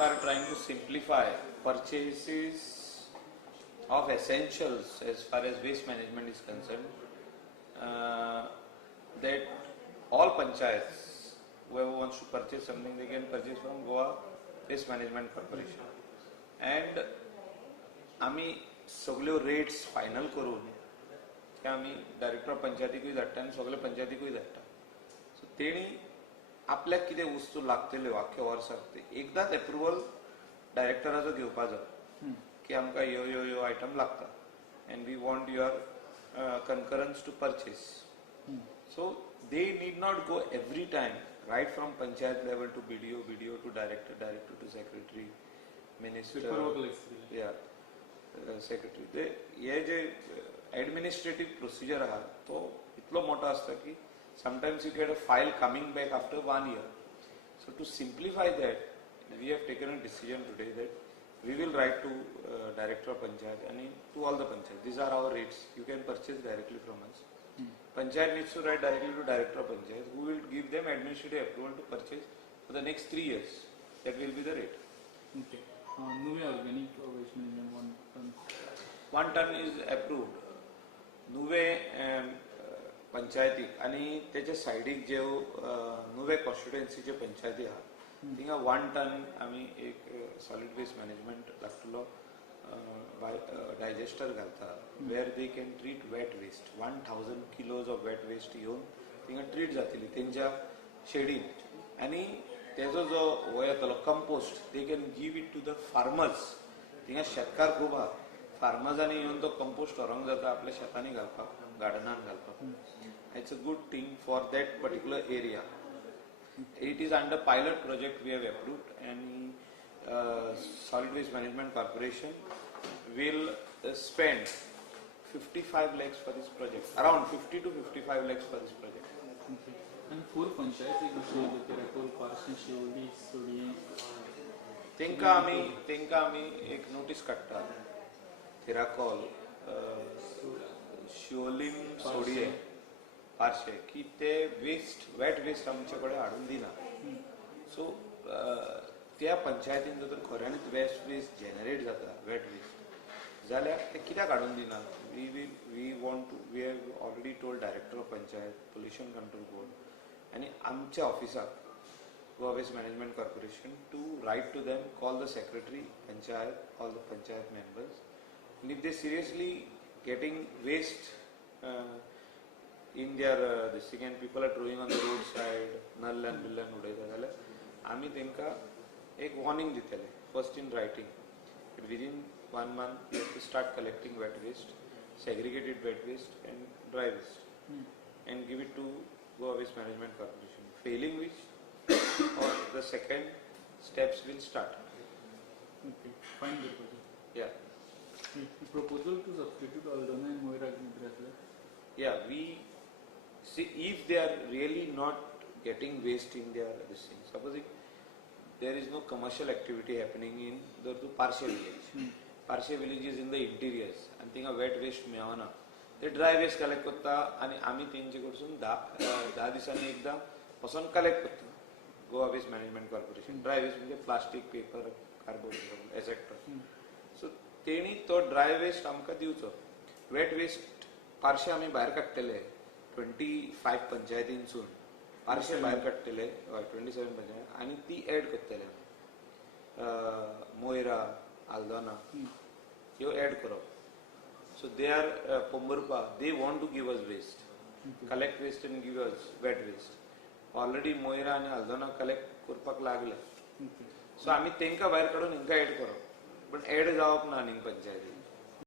are trying to simplify purchases of essentials as far as waste management is concerned. That all panchayats, whoever wants to purchase something, they can purchase from Goa Waste Management Corporation. And आमी सगळ्यो rates final करून ते आमी director of पंचायतीकूय धाडटा आनी सगळे पंचायतीकूय धाडटा. So तेणी आपल्याक कितें वस्तू लागतल्यो आख्या वर्साक ते एकदाच एप्रुवल डायरेक्टराचो घेवपाचो की आमकां ह्यो आयटम लागता and we want your concurrence to purchase. So they need not go every time right from panchayat level to BDO to director to secretary, minister, secretary. ते हे जे administrative procedure आहा तो इतलो मोठो आसता की sometimes you get a file coming back after 1 year. So to simplify that, we have taken a decision today that we will write to director of panchayat and to all the panchayat. These are our rates. You can purchase directly from us. Panchayat needs to write directly to director of panchayat, who will give them administrative approval to purchase for the next 3 years. That will be the rate. Okay. Nuve organic waste management 1 ton. 1 ton is approved. Nuve पंचायतीक आणि त्याच्या सायडीक जे नुवे कॉन्स्टिट्युएन्सीचे पंचायती आहा थिंगा 1 ton आमी एक solid waste management धाकटलो डायजेस्टर घालता where they can treat wet waste 1000 kilos of wet waste येवन थिंगा ट्रीट जातली तेंच्या शेडीन आणि तेजो जो हो येतलो compost they can give it to the farmers. थिंगा शेतकार खूब आहा. फार्मर्सांनी येवन तो कंपोस्ट व्हरोंक जाता आपल्या शेतांनी घालपाक गार्डनान घालपाक. It's a good thing for that particular area. It is under pilot project we have approved and Solid Waste Management Corporation will spend 55 lakhs for this project, around 50 to 55 lakhs for this project. Okay. And for panchayat Shioli, Sodi. तेंका आमी एक notice काडटा थिराकोल शिओलीम सोडिये पार्शे की ते wet waste आमचे कडेन हाडून दिना. सो त्या पंचायतीन जर खऱ्यांनीच वेस्ट जनरेट जाता वेट वेस्ट जाल्यार ते कित्याक हाडून दिना. We have already told director of panchayat pollution control board आनी आमच्या ऑफिसाक Goa waste management corporation to write to them call the secretary panchayat all the panchayat members and if they seriously getting waste in their this thing and people are throwing on the roadside null and billan udayta जाल्यार आमी तेंका एक warning दितले first in writing that within 1 month we have to start collecting wet waste, segregated wet waste and dry waste and give it to Goa Waste Management Corporation, failing which or the second steps will start. Okay, fine. Yeah. Proposal to substitute Aldona and Moira. Yeah, we see if they are really not getting waste in their this thing. Suppose if there is no commercial activity happening in the Parshe village. Parshe village is in the interiors and think a wet waste मेवना. ते dry waste collect करता आणि आम्ही त्यांचे कडसून 10 दिवसांनी एकदा वचून collect करता. Goa Waste Management Corporation. Dry waste म्हणजे plastic, paper, cardboard, etc. So तेणी तो ड्राय वेस्ट आमकां दिवचो. वेट वेस्ट पार्शे आमी भायर काडटले 25 पंचायतींसून पार्शे भायर काडटले 27 पंचायत आनी ती एड करतले मोयरा आल्दोना ह्यो एड करप. So they are Pomburpa they want to give us waste collect waste and give us wet waste. Already Moira आनी आल्दोना कलेक्ट करपाक लागले. सो आमी तेंका भायर काडून हिंका एड करप पण एड जावप ना न्ही पंचायतीन.